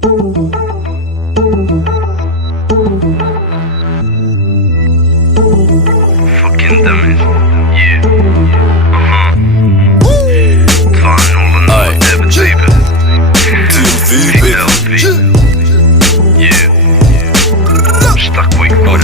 Fucking damage, yeah. Fan Nolan, David David. Šta koji kurac?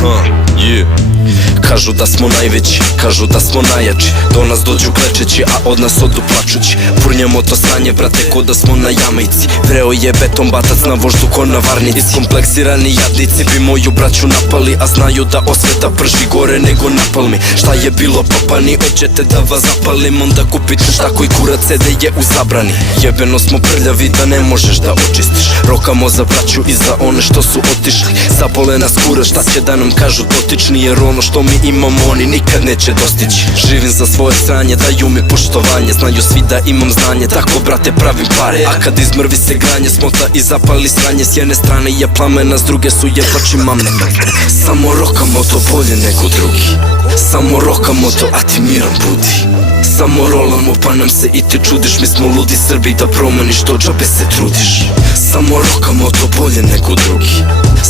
Kažu da smo najveći, kažu da smo najjači. Do nas dođu klečeći, a od nas odu plačući. Purnjamo to sranje, brate, ko da smo na Jamajci. Vreo je beton batac na voždu ko na varnici. Iskompleksirani jadnici bi moju braću napali, a znaju da osveta prži gore nego napalmi. Šta je bilo papani, hoćete da vas zapalim, onda kupite šta koji kurac sede je u zabrani. Jebeno smo prljavi da ne možeš da očistiš. Rokamo za braću i za one što su otišli. Zabole nas kura, šta će da nam kažu dotični, jer ono što mi imamo oni nikad neće dostići. Živim za svoje sranje, daju mi poštovanje. Znaju svi da imam znanje, tako brate pravim pare. A kad izmrvi se granje, smota i zapali sranje. S jedne strane je plamena, s druge su jebači mamne. Samo rokamo to bolje nego drugi. Samo rokamo to, a ti miran budi. Samo rolamo pa nam se i ti čudiš. Mi smo ludi Srbi da promeniš to, džabe se trudiš. Samo rokamo to bolje nego drugi.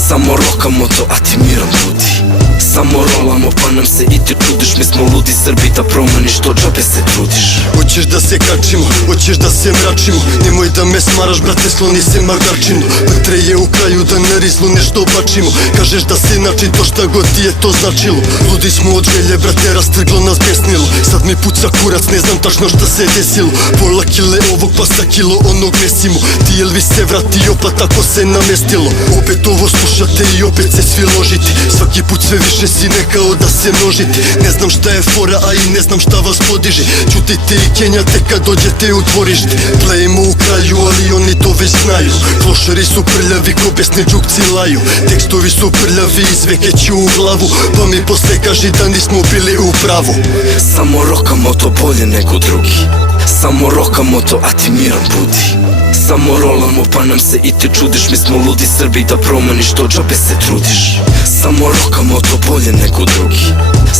Samo rokamo to, a ti miran budi. Samo rolamo pa nam se i ti čudiš. Mi smo ludi Srbi da promeniš to, džabe se trudiš. Hoćeš da se kačimo, hoćeš da se mračimo. Nemoj da me smaraš, brate, skloni se magarčinu. Vatre je u kraju da na rizlu nešto bačimo. Kažeš da si način to šta god ti je to značilo. Ludi smo od želje, brate, rastrglo nas besnilo. Sad mi puca kurac, ne znam tačno šta se desilo. Pola kile ovog pa sa kilo onog mesimo. Ti Elvis se vratio pa tako se namestilo. Opet ovo slušate i opet se svi ložiti. Svaki put sve više si nekao da se množite. Ne znam šta je fora, a i ne znam šta vas podiže. Čutite i kenjate kad dođete u dvorište. Plejimo u kraju, ali oni to već znaju. Klošari su prljavi ko besni džukci laju. Tekstovi su prljavi, izvekeću u glavu. Pa mi posle kaži da nismo bili u pravu. Samo rokamo to bolje nego drugi. Samo rokamo to, a ti miran budi. Samo rolamo pa nam se i ti čudiš. Mi smo ludi Srbi da promeniš to, džabe se trudiš. Samo rokamo to bolje nego drugi.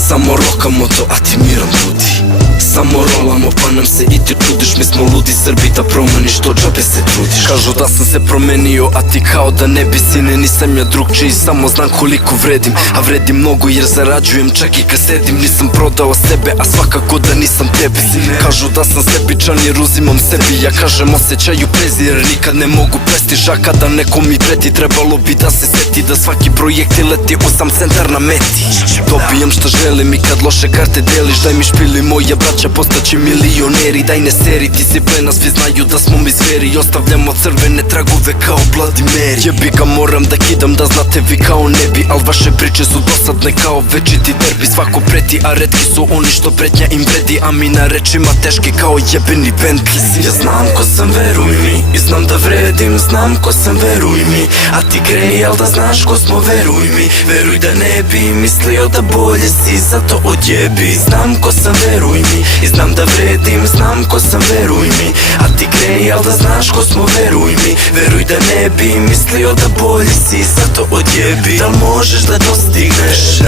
Samo rokamo to, a ti miran budi. Samo rolamo pa nam se i ti čudiš. Mi smo ludi Srbi da promeniš to, džabe se trudiš. Kažu da sam se promenio, a ti kao da ne bi sine. Nisam ja drugčiji, samo znam koliko vredim. A vredim mnogo jer zarađujem čak i kad sedim. Nisam prodao sebe, a svakako da nisam tebi. Kažu da sam sebičan jer uzimam sebi. Ja kažem osjećaju prezir, nikad ne mogu prestiž. A kada neko mi preti, trebalo bi da se seti da svaki projekti leti u sam centar na meti. Dobijam šta želim i kad loše karte deliš. Daj mi špili, moja braća postaći milioneri. Daj ne seri, ti si plena, svi znaju da smo mi zveri. Ostavljamo crvene tragove kao Bloody Mary. Jebi ga, moram da kidam da znate vi kao nebi. Al vaše priče su dosadne kao večiti derbi. Svako preti, a retki su oni što pretnja im vredi. A mi na rečima teški kao jebeni Bentley. Ja znam ko sam, veruj mi, i znam da vredim. Znam ko sam, veruj mi, a ti grej, al da znaš ko smo, veruj mi. Veruj da ne bi mislio da bolje si, zato odjebi. Znam ko sam, veruj mi, i znam da vredim. Znam ko sam, veruj mi, a ti grej, al da znaš ko smo, veruj mi. Veruj da ne bi mislio da bolje si, zato odjebi. Da li možeš da dostigneš?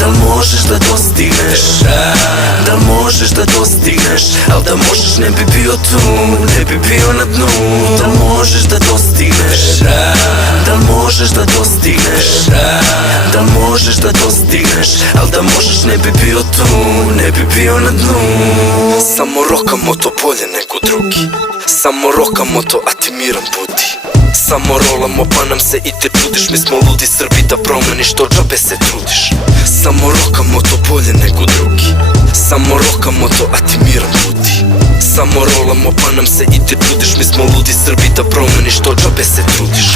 Da li možeš da dostigneš? Da li možeš da dostigneš? Al da možeš ne bi bio tu, ne bi bio na dnu. Da li možeš da dostigneš? Da li možeš da dostigneš? Da li možeš da dostigneš? Al da možeš ne bi bio tu, ne bi bio na dnu. Samo rokamo to bolje nego drugi. Samo rokamo to, a ti miran budi. Samo rolamo pa nam se i ti čudiš. Mi smo ludi Srbi da promeniš to, džabe se trudiš. Samo rokamo to bolje nego drugi. Samo rokamo to, a ti miran budi. Samo rolamo pa nam se i ti čudiš. Mi smo ludi Srbi da promeniš to, džabe se trudiš.